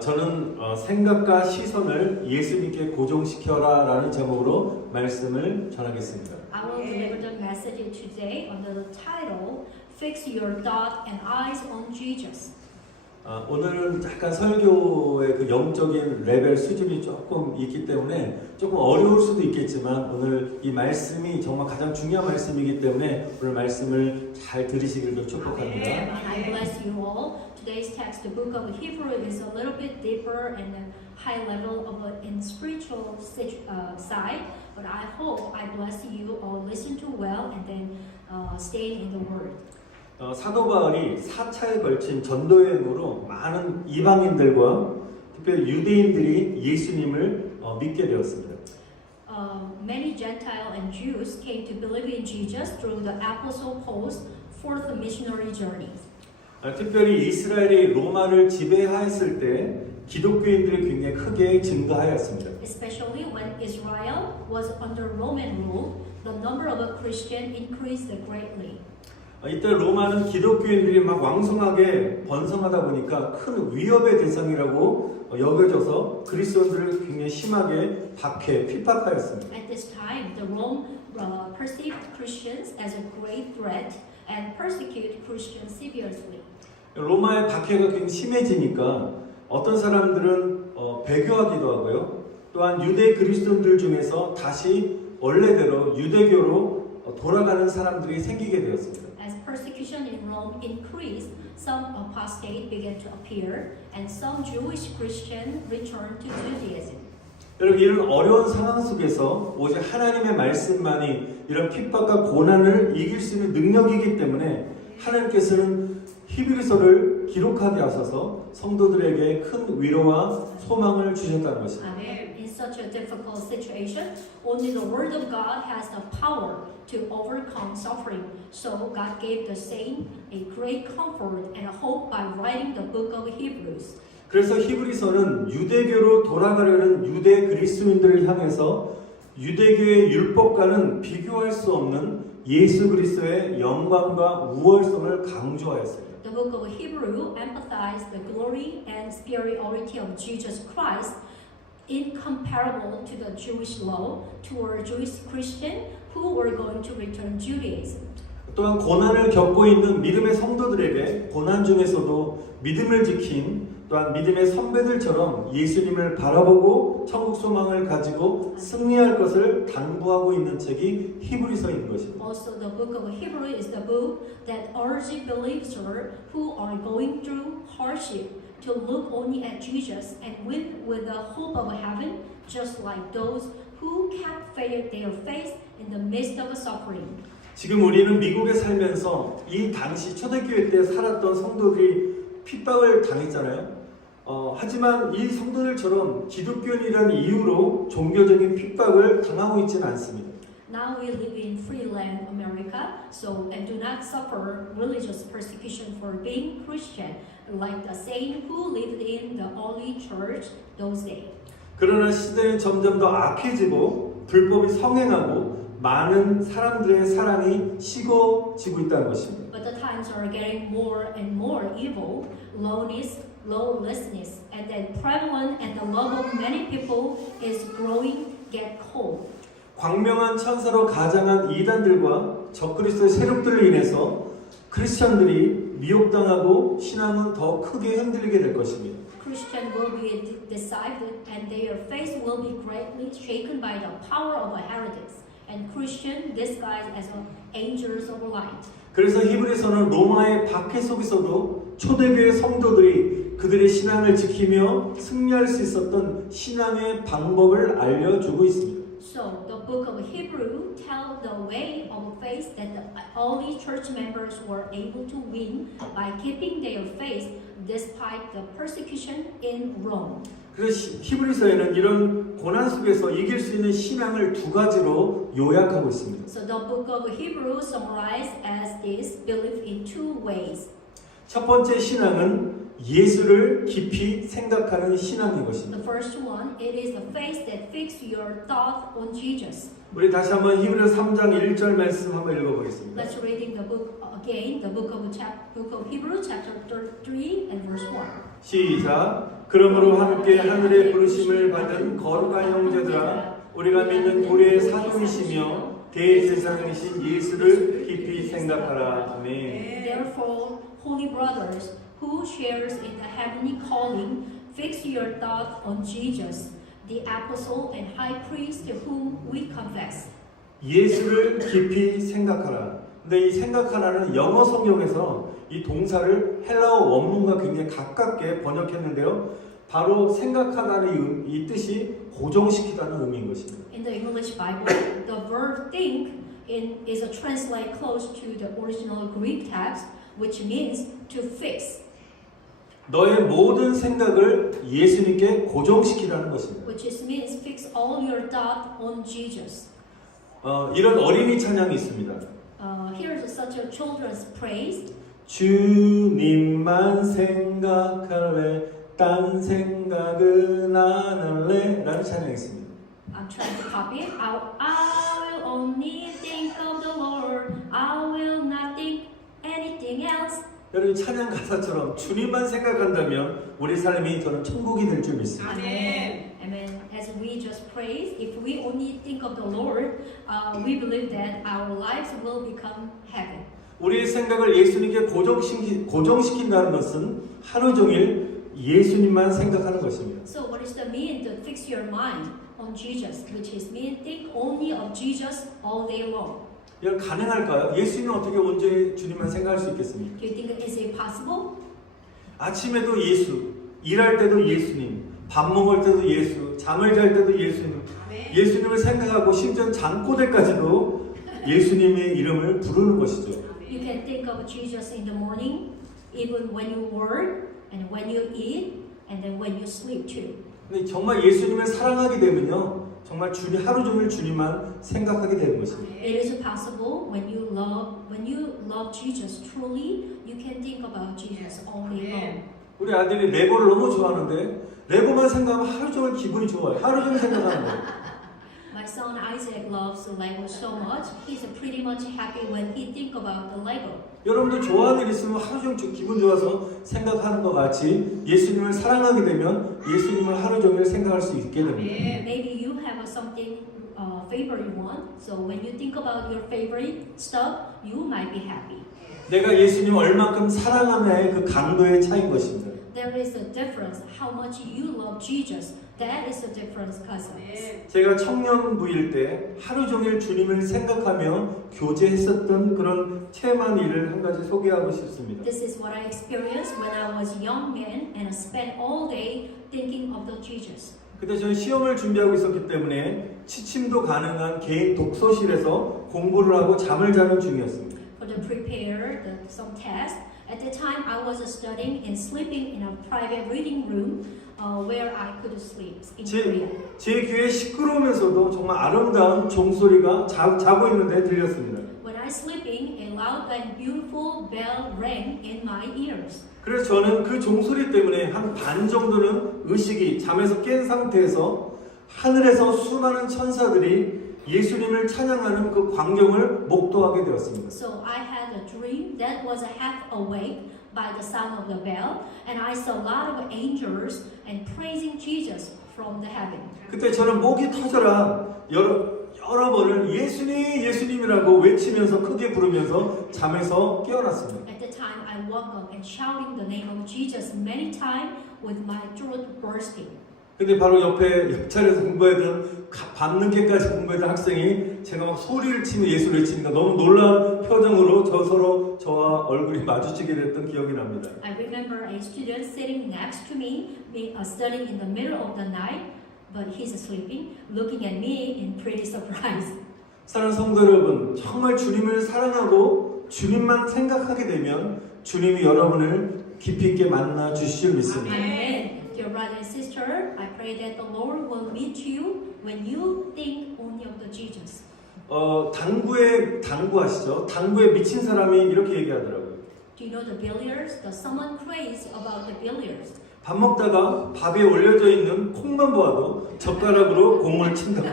저는 생각과 시선을 예수님께 고정시켜라 라는 제목으로 말씀을 전하겠습니다. I will deliver the message today under the title Fix Your Thought and Eyes on Jesus. 오늘은 약간 설교의 그 영적인 레벨 수준이 조금 있기 때문에 조금 어려울 수도 있겠지만 오늘 이 말씀이 정말 가장 중요한 말씀이기 때문에 오늘 말씀을 잘 들으시기를 축복합니다. I bless you all. Today's text, the book of Hebrew, is a little bit deeper and a high level of in spiritual side. But I hope I bless you all listen to well and then stay in the Word. 사도 바울이 4차에 걸친 전도 여행으로 많은 이방인들과 특별히 유대인들이 예수님을 믿게 되었습니다. Many Gentile and Jews came to believe in Jesus through the Apostle Paul's fourth missionary journey. 특별히 이스라엘이 로마를 지배하였을 때 기독교인들이 굉장히 크게 증가하였습니다. Especially when Israel was under Roman rule, the number of Christians increased greatly. 이때 로마는 기독교인들이 막 왕성하게 번성하다 보니까 큰 위협의 대상이라고 여겨져서 그리스도인들을 굉장히 심하게 박해, 핍박하였습니다. At this time, the Rome perceived Christians as a great threat and persecuted Christians severely. 로마의 박해가 굉장히 심해지니까 어떤 사람들은 배교하기도 하고요. 또한 유대 그리스도인들 중에서 다시 원래대로 유대교로 돌아가는 사람들이 생기게 되었습니다. As persecution in Rome increased, some apostates began to appear, and some Jewish Christians returned to Judaism. 여러분 이런 어려운 상황 속에서 오직 하나님의 말씀만이 이런 핍박과 고난을 이길 수 있는 능력이기 때문에 하나님께서는 히브리서를 기록하게 하셔서 성도들에게 큰 위로와 소망을 주셨다는 것입니다. In such a difficult situation, only the Word of God has the power to overcome suffering. So God gave the saint a great comfort and a hope by writing the book of Hebrews. 그래서 히브리서는 유대교로 돌아가려는 유대 그리스도인들을 향해서 유대교의 율법과는 비교할 수 없는 예수 그리스도의 영광과 우월성을 강조하였습니다. The book of Hebrew emphasized the glory and superiority of Jesus Christ, incomparable to the Jewish law, toward Jewish Christians who were going to return Judaism. 또한 고난을 겪고 있는 믿음의 성도들에게 고난 중에서도 믿음을 지킨 또한 믿음의 선배들처럼 예수님을 바라보고 천국 소망을 가지고 승리할 것을 당부하고 있는 책이 히브리서인 것입니다. Also, the book of Hebrew is the book that urges believers who are going through hardship to look only at Jesus and win with the hope of heaven, just like those who kept their faith in the midst of suffering. 지금 우리는 미국에 살면서 이 당시 초대교회 때 살았던 성도들이 핍박을 당했잖아요. 하지만 이 성도들처럼 기독교인이라는 이유로 종교적인 핍박을 당하고 있지는 않습니다. Now we live in free land America, so and do not suffer religious persecution for being Christian, like the saint who lived in the early church those days. 그러나 시대는 점점 더 악해지고 불법이 성행하고 많은 사람들의 사랑이 식어지고 있다는 것입니다. But the times are getting more and more evil, lawlessness, and then prevalent, and the love of many people is growing, get cold. 광명한 천사로 가장한 이단들과 적그리스도의 세력들로 인해서 크리스천들이 미혹당하고 신앙은 더 크게 흔들리게 될 것입니다. Christians will be deceived, and their faith will be greatly shaken by the power of heretics, and Christians disguised as angels of light. 그래서 히브리서는 로마의 박해 속에서도 초대교회 성도들이 그들의 신앙을 지키며 승리할 수 있었던 신앙의 방법을 알려주고 있습니다. So the book of Hebrew tells the way of faith that the early church members were able to win by keeping their faith despite the persecution in Rome. 그래서 히브리서에는 이런 고난 속에서 이길 수 있는 신앙을 두 가지로 요약하고 있습니다. So the book of Hebrew summarized as this belief in two ways. 첫 번째 신앙은 예수를 깊이 생각하는 신앙인 것입니다. The first one, it is the faith that fixes your thought on Jesus. 우리 다시 한번 히브리서 3장 1절 말씀 한번 읽어보겠습니다. Let's reading the book again, the book of Hebrew chapter 3 and verse 1. 시작. 그러므로 함께 하늘의 부르심을 받은 거룩한 형제들아, 우리가 믿는 우리의 사도이시며 대제사장이신 예수를 깊이 생각하라. 아멘. Therefore, holy brothers, who shares in the heavenly calling, fix your thought on Jesus, the apostle and high priest whom we confess. 예수를 깊이 생각하라. 근데 이 생각하라는 영어 성경에서 이 동사를 헬라어 원문과 굉장히 가깝게 번역했는데요. 바로 생각하다는 이 뜻이 고정시키다는 의미인 것입니다. In the English Bible, the verb think is a translate close to the original Greek text, which means to fix, 너의 모든 생각을 예수님께 고정시키라는 것입니다. which means fix all your thought on Jesus. 이런 어린이 찬양이 있습니다. Here's such a children's praise. 주님만 생각할래, 딴 생각은 안 할래 라는 찬양이 있습니다. I'm trying to copy it. I will only think of the Lord. I will not think anything else. 여러분 찬양 가사처럼 주님만 생각한다면 우리 삶이 저는 천국이 될 줄 믿습니다. Amen. Amen. As we just praise, if we only think of the Lord, we believe that our lives will become heaven. 우리의 생각을 예수님께 고정시킨다는 것은 하루 종일 예수님만 생각하는 것입니다. So what is the mean to fix your mind on Jesus, which is mean think only of Jesus all day long? 여러분 가능할까요? 예수님은 어떻게 온전히 주님만 생각할 수 있겠습니까? Do you think it is possible? 아침에도 예수, 일할 때도 예수님, 밥 먹을 때도 예수, 잠을 잘 때도 예수님, 예수님을 생각하고 심지어 잠꼬대까지도 예수님의 이름을 부르는 것이죠. You can think of Jesus in the morning, even when you work, and when you eat, and then when you sleep too. 근데 정말 예수님을 사랑하게 되면요, 정말 하루 종일 주님만 생각하게 되는 것입니다. It is possible when you love Jesus truly, you can think about Jesus all day long. 우리 아들이 레고를 너무 좋아하는데 레고만 생각하면 하루 종일 기분이 좋아요. 하루 종일 생각하는 거예요. My son Isaac loves Lego so much. He's pretty much happy when he think about the Lego. 여러분도 좋아하는 일 있으면 하루 종일 기분 좋아서 생각하는 것 같이 예수님을 사랑하게 되면 예수님을 하루 종일 생각할 수 있게 됩니다. Maybe you have something favorite one. So when you think about your favorite stuff, you might be happy. 내가 예수님을 얼만큼 사랑하냐의 그 강도의 차이인 것입니다. There is a difference. How much you love Jesus. That is the difference, cousins. 제가 청년부일 때 하루 종일 주님을 생각하며 교제했었던 그런 체험한 일을 한 가지 소개하고 싶습니다. This is what I experienced when I was a young man and I spent all day thinking of the Jesus. 그때 저는 시험을 준비하고 있었기 때문에 취침도 가능한 개인 독서실에서 공부를 하고 잠을 자는 중이었습니다. For to prepare some tests. At the time, I was studying and sleeping in a private reading room where I could sleep in Korea. 제 귀에 시끄러우면서도 정말 아름다운 종소리가 자고 있는데 들렸습니다. When I sleeping, a loud and beautiful bell rang in my ears. 그래서 저는 그 종소리 때문에 한 반 정도는 의식이 잠에서 깬 상태에서 하늘에서 수많은 천사들이 예수님을 찬양하는 그 광경을 목도하게 되었습니다. So I had a dream that was half awake by the sound of the bell, and I saw a lot of angels and praising Jesus from the heaven. 그때 저는 목이 터져라 여러 번을 예수님이라고 외치면서 크게 부르면서 잠에서 깨어났습니다. At the time, I woke up and shouting the name of Jesus many times with my throat bursting. 근데 바로 옆자리에서 공부하던 밤늦게까지 공부하던 학생이 제가 막 소리를 치며 예수를 외치니까 너무 놀라운 표정으로 저와 얼굴이 마주치게 됐던 기억이 납니다. I remember a student sitting next to me, studying in the middle of the night, but he's sleeping, looking at me in pretty surprise. 사랑하는 성도 여러분, 정말 주님을 사랑하고 주님만 생각하게 되면 주님이 여러분을 깊이 있게 만나 주실 줄 믿습니다. Amen. Dear brother and sister, I pray that the Lord will meet you when you think only of the Jesus. 당구 아시죠? 당구에 미친 사람이 이렇게 얘기하더라고요. Do you know the billiards? Someone crazy about the billiards. 밥 먹다가 밥에 올려져 있는 콩만 보아도 젓가락으로 콩을 친다고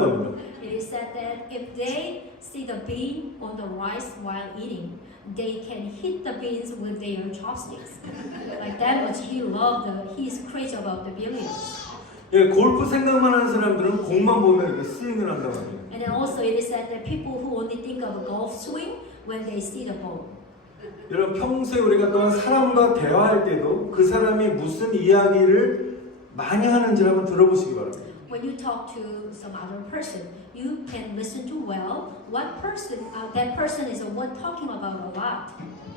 합니다. It is said that if they see the bean on the rice while eating, they can hit the beans with their chopsticks. Like Like that much he's crazy about the billiards. 예, 골프 생각만 하는 사람들은 공만 보면 이렇게 스윙을 한다고 합니다. And then also it is said that people who only think of a golf swing when they see the ball. 여러분 평소에 우리가 또한 사람과 대화할 때도 그 사람이 무슨 이야기를 많이 하는지 한번 들어보시기 바랍니다. When you talk to some other person, you can listen to well what person that person is what talking about a lot.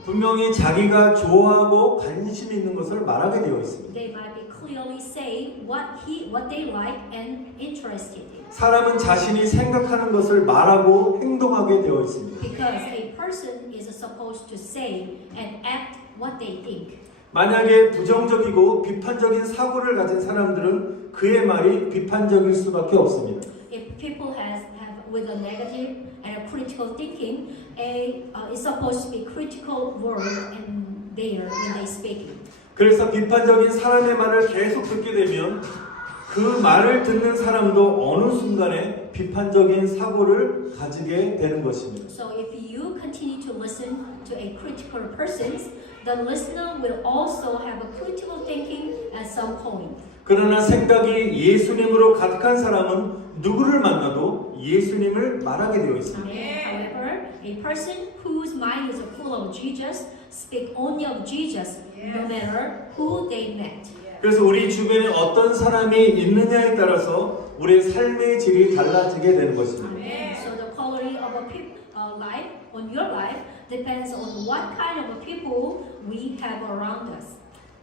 분명히 자기가 좋아하고 관심 있는 것을 말하게 되어 있습니다. They might be clearly say what they like and interested in. 사람은 자신이 생각하는 것을 말하고 행동하게 되어 있습니다. Because a person is supposed to say and act what they think. 만약에 부정적이고 비판적인 사고를 가진 사람들은 그의 말이 비판적일 수밖에 없습니다. If people have with a negative and a critical thinking, is supposed to be critical word and there when they speak. 그래서 비판적인 사람의 말을 계속 듣게 되면 그 말을 듣는 사람도 어느 순간에 비판적인 사고를 가지게 되는 것입니다. So if you continue to listen to a critical person, the listener will also have a critical thinking at some point. 그러나 생각이 예수님으로 가득한 사람은 누구를 만나도 예수님을 말하게 되어 있습니다. However, a person whose mind is full of Jesus speak only of Jesus, no matter who they met. 그래서 우리 주변에 어떤 사람이 있느냐에 따라서 우리의 삶의 질이 달라지게 되는 것입니다. So the quality of a life on your life depends on what kind of people we have around us.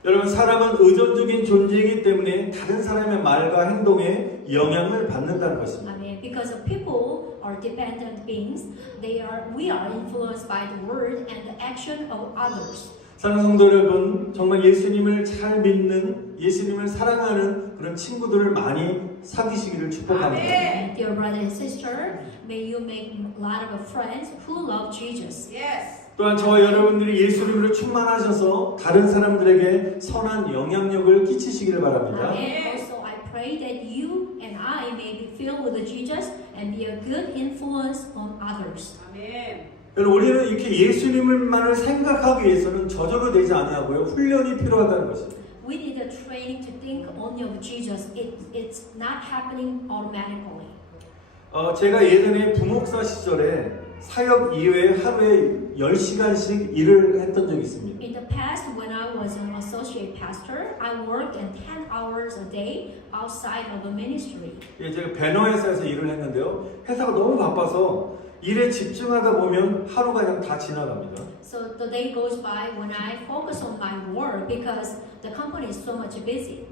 여러분 사람은 의존적인 존재이기 때문에 다른 사람의 말과 행동에 영향을 받는다는 것입니다. Because of people are dependent beings, we are influenced by the word and the action of others. 사랑하는 성도 여러분, 정말 예수님을 잘 믿는, 예수님을 사랑하는 그런 친구들을 많이 사귀시기를 축복합니다. Dear brother and sister, may you make a lot of friends who love Jesus. Yes. 또한 저와 여러분들이 예수님으로 충만하셔서 다른 사람들에게 선한 영향력을 끼치시기를 바랍니다. Also, I pray that you and I may be filled with Jesus and be a good influence on others. 아멘. 여러분 우리는 이렇게 예수님을만을 생각하기 위해서는 저절로 되지 아니하고요. 훈련이 필요하다는 것입니다. We need a training to think only of Jesus. It's not happening automatically. 제가 예전에 부목사 시절에 사역 이외에 하루에 10시간씩 일을 했던 적이 있습니다. In the past, when I was an associate pastor, I worked 10 hours a day outside of the ministry. 예, 제가 배너 회사에서 일을 했는데요. 회사가 너무 바빠서 일에 집중하다 보면 하루가 그냥 다 지나갑니다. So the day goes by when I focus on my work because the company is so much busy.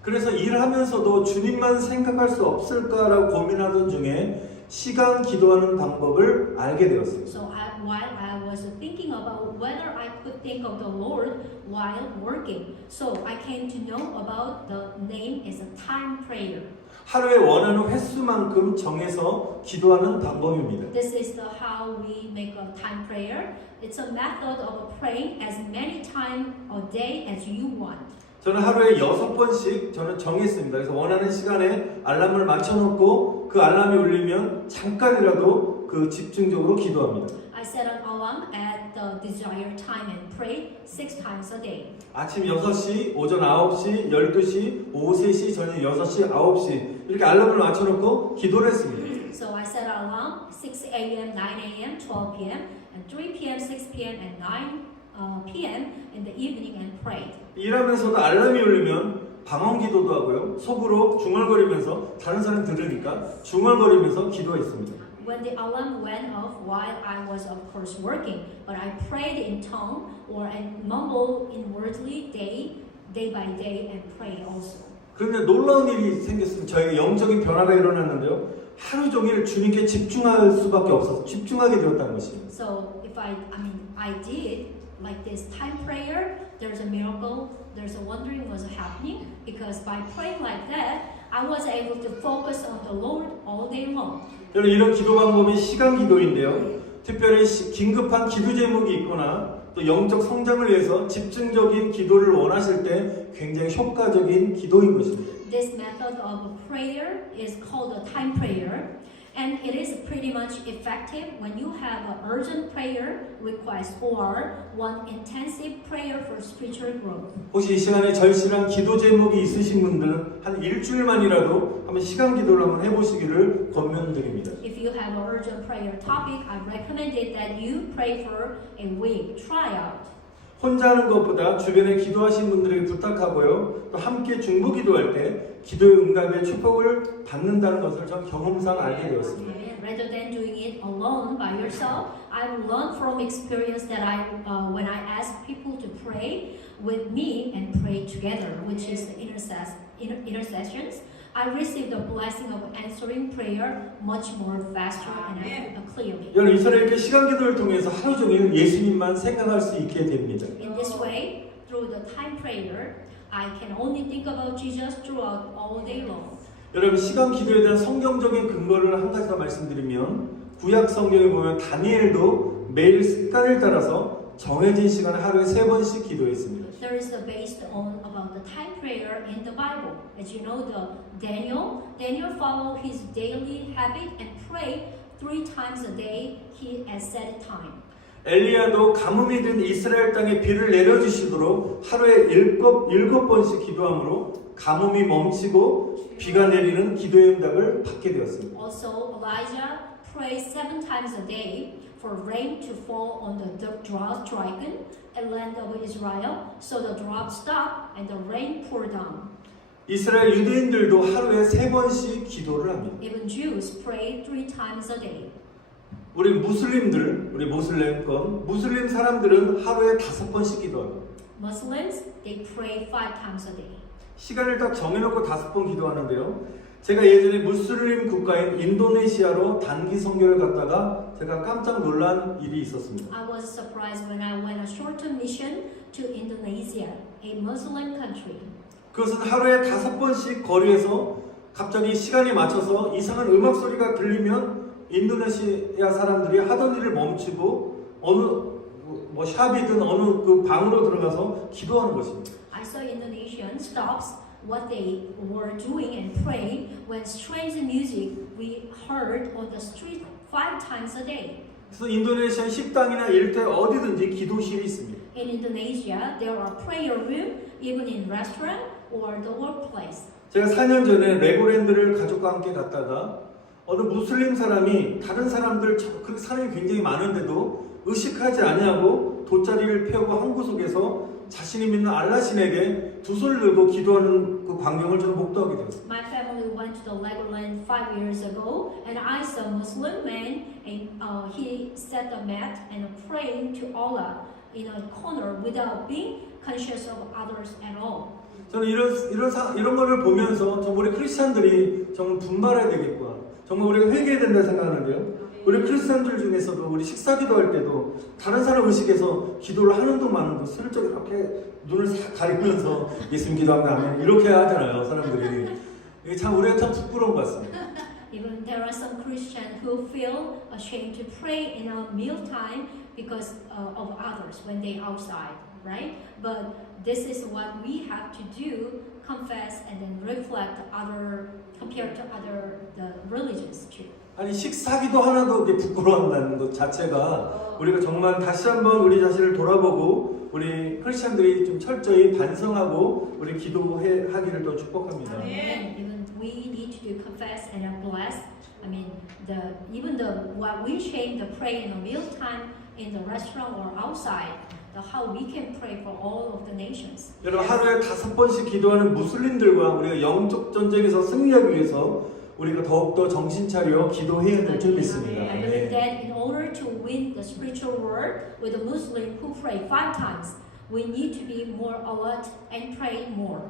그래서 일하면서도 주님만 생각할 수 없을까라고 고민하던 중에 시간 기도하는 방법을 알게 되었어요. So while I was thinking about whether I could think of the Lord while working, so I came to know about the name as a time prayer. 하루에 원하는 횟수만큼 정해서 기도하는 방법입니다. This is how we make a time prayer. It's a method of praying as many times a day as you want. 저는 하루에 6번씩 저는 정했습니다. 그래서 원하는 시간에 알람을 맞춰놓고 그 알람이 울리면 잠깐이라도 그 집중적으로 기도합니다. I set an alarm at the desired time and pray 6 times a day. 아침 6시, 오전 9시, 12시, 오후 3시, 저녁 6시, 9시 이렇게 알람을 맞춰놓고 기도를 했습니다. So I set an alarm 6 a.m., 9 a.m., 12 p.m., and 3 p.m., 6 p.m., and 9 p.m. in the evening and prayed. 일하면서도 알람이 울리면 방언 기도도 하고요. 속으로 중얼거리면서 다른 사람 들으니까 중얼거리면서 기도했습니다. When the alarm went off while I was of course working, but I prayed in tongue or I mumbled inwardly day by day and prayed also. 그런데 놀라운 일이 생겼습니다. 저에게 영적인 변화가 일어났는데요. 하루 종일 주님께 집중할 수밖에 없어서 집중하게 되었다는 것입니다. So if I did like this time prayer, there's a miracle, there's a wondering was happening because by praying like that, I was able to focus on the Lord all day long. 여러분 이런 기도 방법이 시간 기도인데요. 특별히 긴급한 기도 제목이 있거나 또 영적 성장을 위해서 집중적인 기도를 원하실 때 굉장히 효과적인 기도인 것입니다. This method of prayer is called a time prayer. And it is pretty much effective when you have an urgent prayer request or one intensive prayer for spiritual growth. 혹시 이 시간에 절실한 기도 제목이 있으신 분들은 한 일주일만이라도 한번 시간 기도를 한번 해보시기를 권면드립니다. If you have an urgent prayer topic, I recommend it that you pray for a week. Try out. 혼자 하는 것보다 주변에 기도하신 분들에게 부탁하고요. 또 함께 중보 기도할 때 기도의 응답의 축복을 받는다는 것을 전 경험상 알게 되었습니다. Rather than doing it alone by yourself, I've learned from experience that when I ask people to pray with me and pray together, which is the intercessions, I receive the blessing of answering prayer much more faster and clearly. 여러분 이처럼 이렇게 시간 기도를 통해서 하루 종일 예수님만 생각할 수 있게 됩니다. In this way, through the time prayer, I can only think about Jesus throughout all day long. 여러분 시간 기도에 대한 성경적인 근거를 한 가지 더 말씀드리면 구약 성경에 보면 다니엘도 매일 습관을 따라서 정해진 시간에 하루에 3번씩 기도했습니다. There is a based on about the time prayer in the Bible. As you know, Daniel followed his daily habit and prayed 3 times a day. He has set time. 엘리야도 가뭄이 든 이스라엘 땅에 비를 내려주시도록 하루에 7번씩 기도함으로 가뭄이 멈추고 비가 내리는 기도의 응답을 받게 되었습니다. Also, Elijah prayed 7 times a day for rain to fall on the drought-stricken land of Israel, so the drought stopped and the rain poured down. 이스라엘 유대인들도 하루에 3번씩 기도를 합니다. Even Jews pray 3 times a day. 우리 무슬림 사람들은 하루에 5번씩 기도합니다. Muslims, they pray 5 times a day. 시간을 딱 정해놓고 5번 기도하는데요. 제가 예전에 무슬림 국가인 인도네시아로 단기 선교를 갔다가 제가 깜짝 놀란 일이 있었습니다. I was surprised when I went a short-term mission to Indonesia, a Muslim country. 그것은 하루에 5번씩 거리에서 갑자기 시간이 맞춰서 이상한 음악 소리가 들리면 인도네시아 사람들이 하던 일을 멈추고 어느 샵이든 어느 그 방으로 들어가서 기도하는 것입니다. I saw Indonesians stops what they were doing and pray when strange music we heard on the street 5 times a day. 그래서 인도네시아 식당이나 일대 어디든지 기도실이 있습니다. In Indonesia, there are prayer room even in restaurant or the workplace. 제가 4년 전에 레고랜드를 가족과 함께 갔다가 어느 무슬림 사람이 다른 사람들 그 사람이 굉장히 많은데도 의식하지 아니하고 돗자리를 펴고 한 구석에서 자신이 믿는 알라 신에게 두 손을 들고 기도하는 그 광경을 저는 목도하게 되었습니다. My family went to the Legoland 5 years ago, and I saw a Muslim man, and he set a mat and praying to Allah in a corner without being conscious of others at all. 저는 이런 거를 보면서 정말 우리 크리스찬들이 정말 분발해야 되겠구나. 정말 우리가 회개해야 된다 생각하는데요. 우리 크리스찬들 중에서도 우리 식사 기도할 때도 다른 사람 의식해서 기도를 하는 둥 마는 둥 슬쩍 이렇게 눈을 싹 가리면서 예수님 기도합니다 이렇게 하잖아요 사람들이. 이게 참 우리가 참 부끄러운 것 같습니다. Even there are some Christians who feel ashamed to pray in a mealtime because of others when they outside, right? But this is what we have to do: confess and then reflect compared to other the religions too. 아니 식사기도 하나도 이렇게 부끄러워한다는 것 자체가 우리가 정말 다시 한번 우리 자신을 돌아보고 우리 크리스천들이 좀 철저히 반성하고 우리 기도하기를 더 축복합니다. Even we need to confess and bless. I mean, what we shame the pray in a mealtime in the restaurant or outside, how we can pray for all of the nations. 여러분 하루에 5번씩 기도하는 무슬림들과 우리가 영적 전쟁에서 승리하기 위해서 우리가 더욱더 정신 차려 기도해야 될 줄 믿습니다. I believe that in order to win the spiritual war with the Muslim who pray 5 times, we need to be more alert and pray more.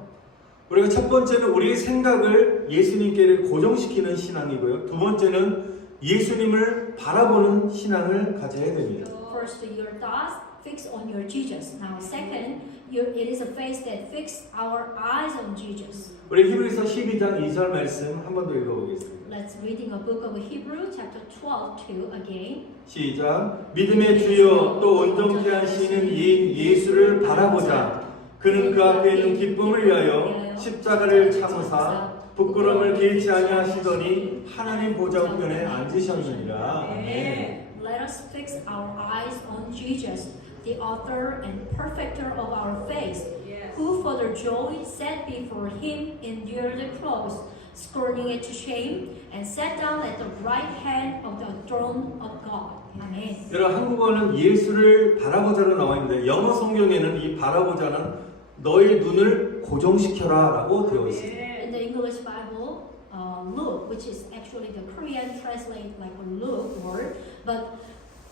우리가 첫 번째는 우리의 생각을 예수님께 고정시키는 신앙이고요. 두 번째는 예수님을 바라보는 신앙을 가져야 됩니다. First, your thoughts fix on your Jesus. Now, second, it is a faith that fix our eyes on Jesus. 우리 히브리서 12장 2절 말씀 한 번 더 읽어보겠습니다. Let's reading a book of Hebrew, chapter 12, again. 시작. 믿음의 주여 또 온전케 하시는 이인 예수를 바라보자. 그는 그 앞에 있는 기쁨을 위하여 십자가를 참으사 부끄러움을 개의치 아니하시더니 하나님 보좌 우편에 앉으셨느니라. 네. Let us fix our eyes on Jesus, the author and perfecter of our faith, Yes. who for the joy set before him endured the cross, scorning it to shame, and sat down at the right hand of the throne of God. Amen. 여러분 한국어는 예수를 바라보자로 나와 있는데 영어 성경에는 이 바라보자는 너의 눈을 고정시켜라라고 되어 있습니다. In the English Bible, look, which is actually the Korean translate like a look word, but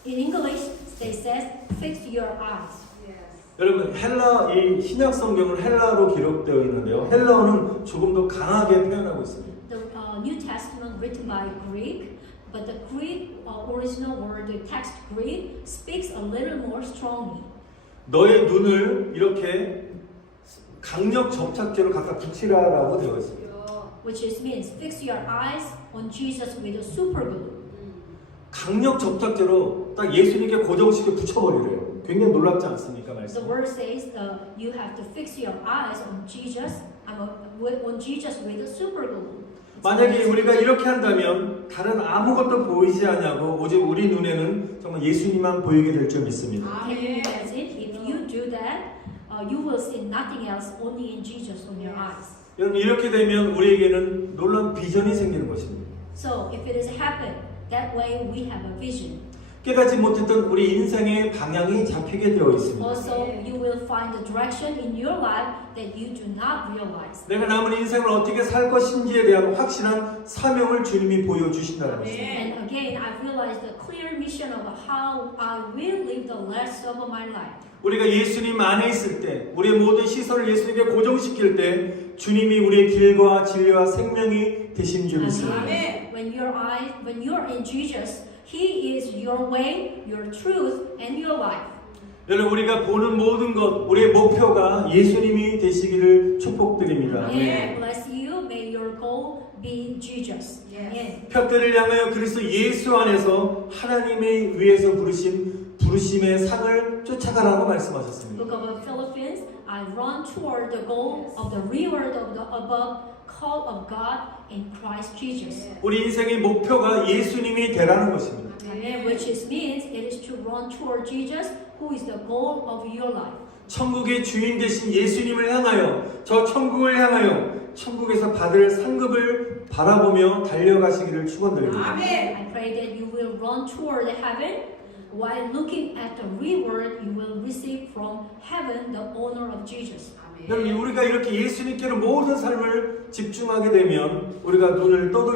in English they says fix your eyes. Yes. 여러분 헬라 이 신약 성경은 헬라어로 기록되어 있는데요. 헬라어는 조금 더 강하게 표현하고 있습니다. The New Testament written by Greek, but the Greek original word, the text Greek, speaks a little more strongly. 너의 눈을 이렇게 강력 접착제로 갖다 붙이라라고 되어 있습니다. Which is means fix your eyes on Jesus with a super glue. 강력 접착제로 딱 예수님께 고정시켜 붙여버리래요. 굉장히 놀랍지 않습니까, The 말씀? word says you have to fix your eyes on Jesus, on Jesus with a super glue. 만약에 우리가 이렇게 한다면 다른 아무것도 보이지 않냐고 오직 우리 눈에는 정말 예수님만 보이게 될 줄 믿습니다. Can you imagine if you do that, you will see nothing else, only in Jesus on your eyes. 여러분 이렇게 되면 우리에게는 놀라운 비전이 생기는 것입니다. So if it is happen, that way we have a vision. 깨닫지 못했던 우리 인생의 방향이 잡히게 되어 있습니다. Also, you will find the direction in your life that you do not realize. 내가 남은 인생을 어떻게 살 것인지에 대한 확실한 사명을 주님이 보여주신다는 것입니다. And again, I realized the clear mission of how I will live the rest of my life. 우리가 예수님 안에 있을 때 우리의 모든 시선을 예수님께 고정시킬 때 주님이 우리의 길과 진리와 생명이 되신 줄 믿습니다. 아멘. When you're in Jesus, He is your way, your truth, and your life. 여러분 우리가 보는 모든 것 우리의 목표가 예수님이 되시기를 축복드립니다. Amen. Bless you. May your goal be Jesus. Yes. Amen. 푯대를 향하여 그리스도 예수 안에서 하나님의 위에서 부르심의 상을 쫓아가라고 말씀하셨습니다. Book of Philippians, I run toward the goal of the reward of the above call of God in Christ Jesus. 우리 인생의 목표가 예수님이 되라는 것입니다. Amen. Which is means it is to run toward Jesus, who is the goal of your life. 천국의 주인 되신 예수님을 향하여 저 천국을 향하여 천국에서 받을 상급을 바라보며 달려가시기를 축원드립니다. 아멘. I pray that you will run toward heaven while looking at the reward you will receive from heaven, the honor of Jesus. 여러분 우리가 이렇게 예수님께로 모든 삶을 집중하게 되면 우리가 눈을 떠도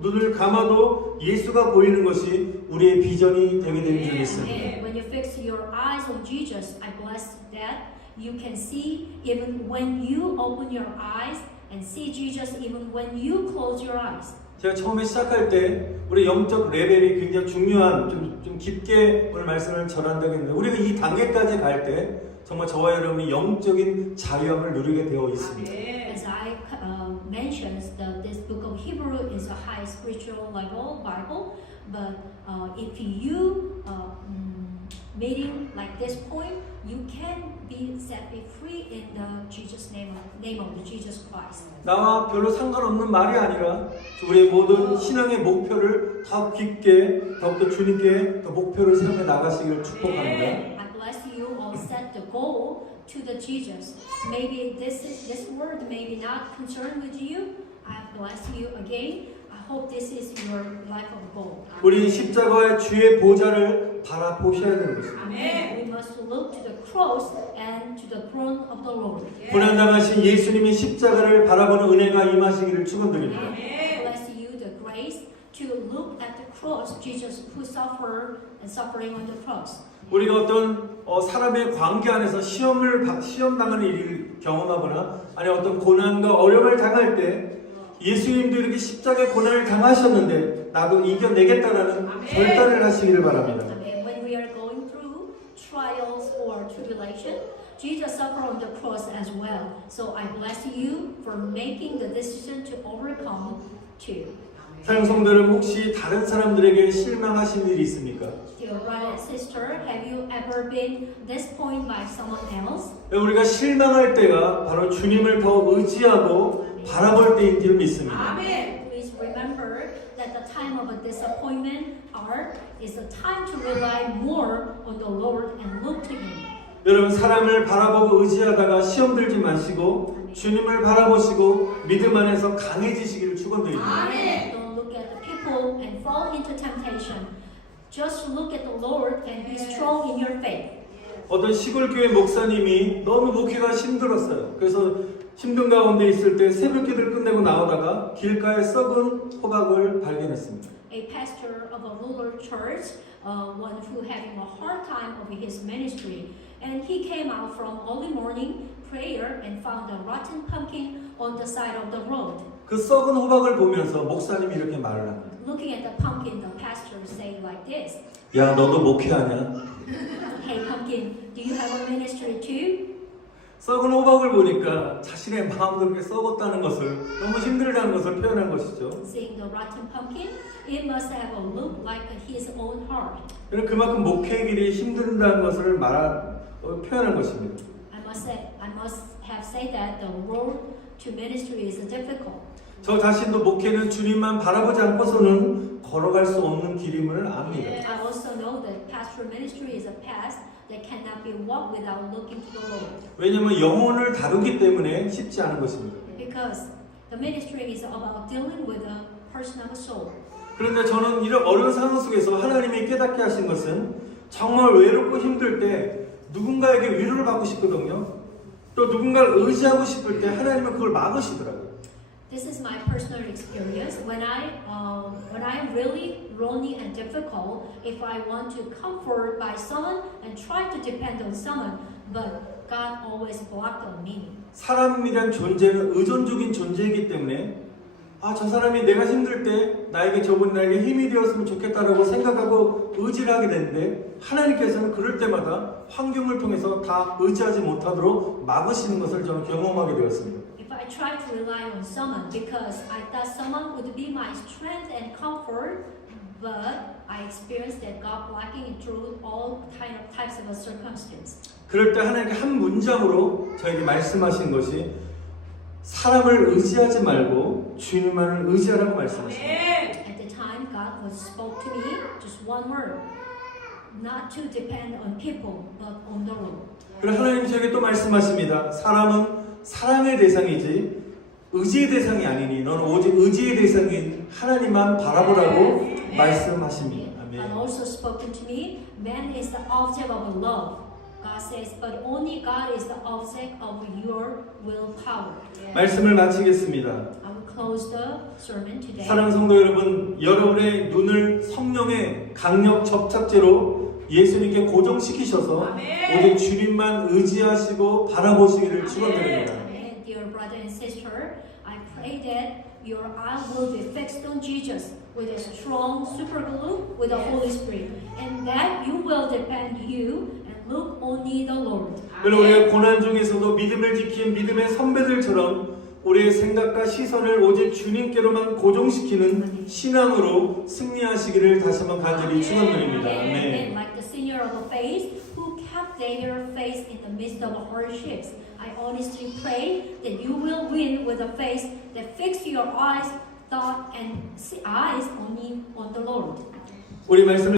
눈을 감아도 예수가 보이는 것이 우리의 비전이 되게 되는 줄 믿습니다. And when you fix your eyes on Jesus, I bless that you can see even when you open your eyes and see Jesus even when you close your eyes. 제가 처음에 시작할 때 우리 영적 레벨이 굉장히 중요한 좀 깊게 오늘 말씀을 전한다고 했는데 우리가 이 단계까지 갈 때 정말 저와 여러분이 영적인 자유함을 누리게 되어 있습니다. As I mentioned, this book of Hebrew is a high spiritual level Bible, but if you meeting like this point, you can be set free in the Jesus name of the Jesus Christ. 나와 별로 상관없는 말이 아니라 우리의 모든 신앙의 목표를 더 깊게 더욱더 주님께 더 목표를 세워 나가시기를 축복합니다. I bless you all set the goal to the Jesus.Maybe this word may be not concerned with you. I bless you again. I hope this is your life of goal. 우리 십자가의 주의 보좌를 바라보셔야 되는 것입니다. We must look to the cross and to the throne of the Lord. 고난당하신 예수님의 십자가를 바라보는 은혜가 임하시기를 축원드립니다. I bless you the grace to look at the cross, Jesus who suffered and suffering on the cross. 우리가 어떤 사람의 관계 안에서 시험 당하는 일을 경험하거나 아니 어떤 고난과 어려움을 당할 때 예수님도 이렇게 십자가의 고난을 당하셨는데 나도 이겨내겠다라는 결단을 하시기를 바랍니다. When we are going through trials or tribulation, Jesus suffered on the cross as well. So I bless you for making the decision to overcome too. 사랑 성도는 혹시 다른 사람들에게 실망하신 일이 있습니까? Dear brother and sister, have you ever been disappointed by someone else? 우리가 실망할 때가 바로 주님을 더 의지하고 바라볼 때인 줄 믿습니다. Please remember that the time of a disappointment is the time to rely more on the Lord and look to Him. 여러분 사람을 바라보고 의지하다가 시험 들지 마시고 주님을 바라보시고 믿음 안에서 강해지시기를 축원드립니다. Don't look at the people and fall into temptation. Just look at the Lord and be strong in your faith. 어떤 시골 교회 목사님이 너무 목회가 힘들었어요. 그래서 힘든 가운데 있을 때 새벽기도를 끝내고 나오다가 길가에 썩은 호박을 발견했습니다. A pastor of a rural church, one who having a hard time of his ministry, and he came out from early morning prayer and found a rotten pumpkin on the side of the road. 그 썩은 호박을 보면서 목사님이 이렇게 말을 합니다. Looking at the pumpkin, the pastor say like this: 야, 너도 목회하냐? Hey pumpkin, do you have a ministry too? 썩은 호박을 보니까 자신의 마음도 그렇게 썩었다는 것을 너무 힘들다는 것을 표현한 것이죠. Seeing the rotten pumpkin, it must have a look like his own heart. 그만큼 목회의 길이 힘든다는 것을 표현한 것입니다. I must have said that the road to ministry is difficult. 저 자신도 목회는 주님만 바라보지 않고서는 걸어갈 수 없는 길임을 압니다. I also know that pastoral ministry is a path that cannot be walked without looking to the Lord. 왜냐하면 영혼을 다루기 때문에 쉽지 않은 것입니다. Because the ministry is about dealing with the person of a soul. 그런데 저는 이런 어려운 상황 속에서 하나님이 깨닫게 하신 것은 정말 외롭고 힘들 때 누군가에게 위로를 받고 싶거든요. 또 누군가를 의지하고 싶을 때 하나님은 그걸 막으시더라고요. This is my personal experience. When I'm really lonely and difficult, if I want to comfort by someone and try to depend on someone, but God always blocked on me. 사람이란 존재는 의존적인 존재이기 때문에 저 사람이 내가 힘들 때 저분이 나에게 힘이 되었으면 좋겠다라고 생각하고 의지를 하게 되는데 하나님께서는 그럴 때마다 환경을 통해서 다 의지하지 못하도록 막으시는 것을 저는 경험하게 되었습니다. If I try to rely on someone because I thought someone would be my strength and comfort, but I experienced that God blocking it through all types of circumstances. 그럴 때 하나님께 한 문장으로 저에게 말씀하신 것이 사람을 의지하지 말고 주님만을 의지하라고 말씀하십니다. At the time, God spoke to me just one word: not to depend on people, but on the Lord. 그리고 하나님 저에게 또 말씀하십니다. 사람은 사랑의 대상이지 의지의 대상이 아니니 너는 오직 의지의 대상인 하나님만 바라보라고 말씀하십니다. God 아멘. also spoken to me, man is the object of love. God says, but only God is the object of your willpower. 말씀을 마치겠습니다. I will close the sermon today. 사랑하는 성도 여러분, 여러분의 눈을 성령의 강력 접착제로 예수님께 고정시키셔서 오직 주님만 의지하시고 바라보시기를 축원드립니다. Amen. Dear brother and sister, I pray that your eye will be fixed on Jesus with a strong super glue with the Holy Spirit, and that you will depend you and look only the Lord. 그리고 우리가 고난 중에서도 믿음을 지킨 믿음의 선배들처럼 우리의 생각과 시선을 오직 주님께로만 고정시키는 신앙으로 승리하시기를 다시 한번 간절히 축원드립니다. And 아멘. like the senior of the faith who kept their faith in the midst of hardships, I honestly pray that you will win with a faith that fix your eyes, thought, and eyes only on the Lord. 우리 말씀을